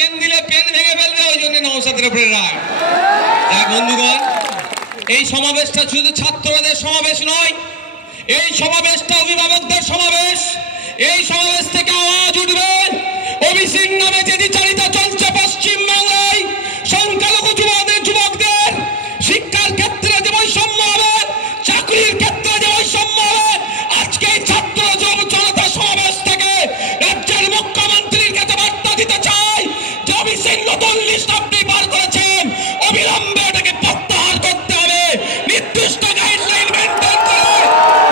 Pen দিলে pen ভেঙে ফেলবে, ওই জন্য নওশাদের উপরে রাগ। বন্ধুগণ, এই সমাবেশটা শুধু ছাত্রদের সমাবেশ নয়, এই সমাবেশটা অভিভাবকদের সমাবেশ। এই সমাবেশ থেকে আওয়াজ উঠবে, ওবিসির নামে যে দ্বিচারিতা চলছে পশ্চিমবাংলায়, সংখ্যালঘু যুবকদের শিক্ষার ক্ষেত্রে যে বৈষম্য হবে, চাকরির ক্ষেত্রে যে বৈষম্য হবে, আজকে এই ছাত্র জনতা সমাবেশ থেকে রাজ্যের মুখ্যমন্ত্রীর কাছে বার্তা দিতে চাই যে ওবিসির নতুন লিস্ট আপনি বার করেছেন, অবিলম্বে এটাকে প্রত্যাহার করতে হবে, নির্দিষ্ট গাইডলাইন মেনটেন করে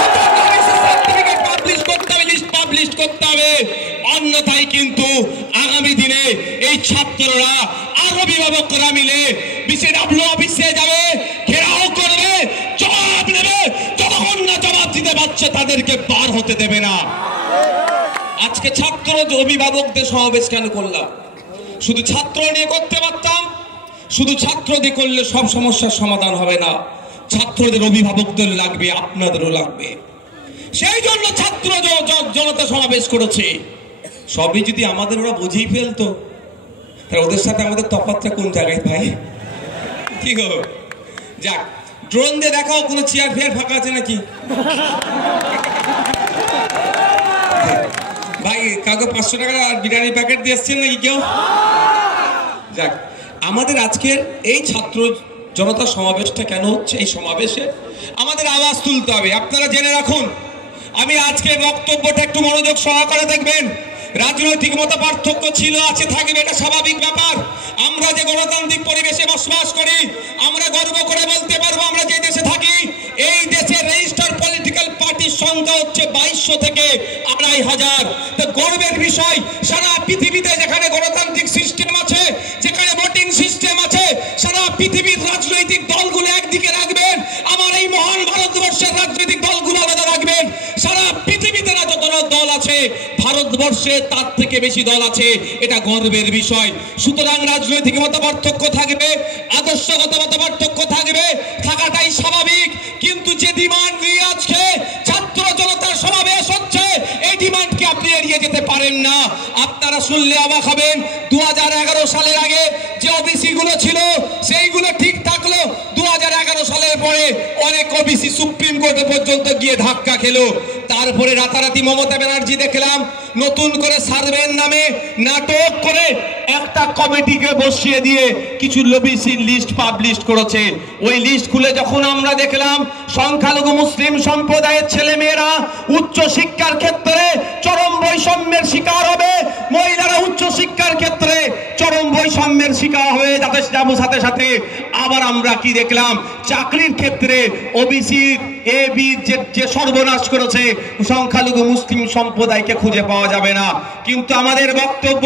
নতুন ওবিসি সার্টিফিকেট পাবলিশ করতে হবে, লিস্ট পাবলিশ করতে হবে। অন্যথায় কিন্তু আগামী দিনে এই ছাত্ররা আর অভিভাবকরা মিলে বিসিডব্লিউ অফিসে যাবে, ঘেরাও করবে, জবাব নেবে, যতক্ষণ না জবাব দিতে পারছে তাদেরকে পার হতে দেবে না। আজকে ছাত্র অভিভাবকদের সমাবেশ কেন করলাম? শুধু ছাত্র নিয়ে করতে পারতাম, শুধু ছাত্র দিয়ে করলে সব সমস্যার সমাধান হবে না, ছাত্রদের অভিভাবকদের লাগবে, আপনাদেরও লাগবে। সেই জন্য ছাত্র জনতা সমাবেশ করেছে। সবই যদি আমাদের ওরা বুঝেই ফেলতো, তাহলে ওদের সাথে আমাদের তফাৎটা কোন জায়গায় ভাই? ঠিক হবে। যাক, ড্রোন দিয়ে দেখাও কোনো চেয়ার ফেয়ার ফাঁকা আছে নাকি ভাই? কাউকে 500 টাকা বিরিয়ানির প্যাকেট দিয়ে এসছেন নাকি কেউ? যাক, আমাদের আজকের এই ছাত্র জনতা সমাবেশটা কেন হচ্ছে? এই সমাবেশে আমাদের আওয়াজ তুলতে হবে। আপনারা জেনে রাখুন, আমি আজকে বক্তব্যটা একটু মনোযোগ সহকারে দেখবেন। রাজনৈতিক মত পার্থক্য ছিল, আছে, থাকবে, এটা স্বাভাবিক ব্যাপার। আমরা যে গণতান্ত্রিক পরিবেশে বসবাস করি, আমরা গর্ব করে বলতে পারবো আমরা যে দেশে থাকি, এই দেশের রেজিস্টার্ড পলিটিক্যাল পার্টির সংখ্যা হচ্ছে 2200 থেকে 2500। তো গর্বের বিষয়, সারা পৃথিবীতে যেখানে গণতান্ত্রিক সিস্টেম আছে, যেখানে ভোটিং সিস্টেম আছে, সারা পৃথিবীর রাজনৈতিক দলগুলো একদিকে রাখবেন, আমার এই মহান ভারতবর্ষের রাজনৈতিক দলগুলো আলাদা রাখবেন। সারা পৃথিবীতে যত দল আছে, ভারতবর্ষে তার থেকে বেশি দল আছে, এটা গর্বের বিষয়। সুতরাং রাজনৈতিক মত পার্থক্য থাকবে, আদর্শগত মত পার্থক্য থাকবে, থাকাটাই স্বাভাবিক। কিন্তু যে ডিমান্ড নিয়ে আজকে ছাত্র জনতার সমাবেশ হচ্ছে, এই ডিমান্ডকে আপনি এড়িয়ে যেতে পারেন না। আপনারা শুনলে অবাক হবেন, 2011 সালের আগে যে ওবিসি গুলো ছিল সেইগুলো ঠিক থাকলো, 2011 সালের পরে অনেক ওবিসি সুপ্রিম কোর্টে পর্যন্ত গিয়ে ধাক্কা খেলো। তারপরে রাতারাতি মমতা ব্যানার্জি দেখলাম নতুন করে সার্ভের নামে নাটক করে একটা কমিটিকে বসিয়ে দিয়ে কিছু ওবিসির লিস্ট পাবলিশ করেছে। ওই লিস্ট খুলে যখন আমরা দেখলাম সংখ্যালঘু মুসলিম সম্প্রদায়ের ছেলেমেয়েরা উচ্চ শিক্ষার ক্ষেত্রে চরম বৈষম্যের শিকার হবে, মহিলারা উচ্চ শিক্ষার ক্ষেত্রে চরম বৈষম্যের শিকার হয়ে সাথে সাথে আবার আমরা কি দেখলাম, চাকরির ক্ষেত্রে ওবিসি এ বি যে সর্বনাশ করেছে, সংখ্যালঘু মুসলিম সম্প্রদায়কে খুঁজে পাওয়া যাবে না। কিন্তু আমাদের বক্তব্য,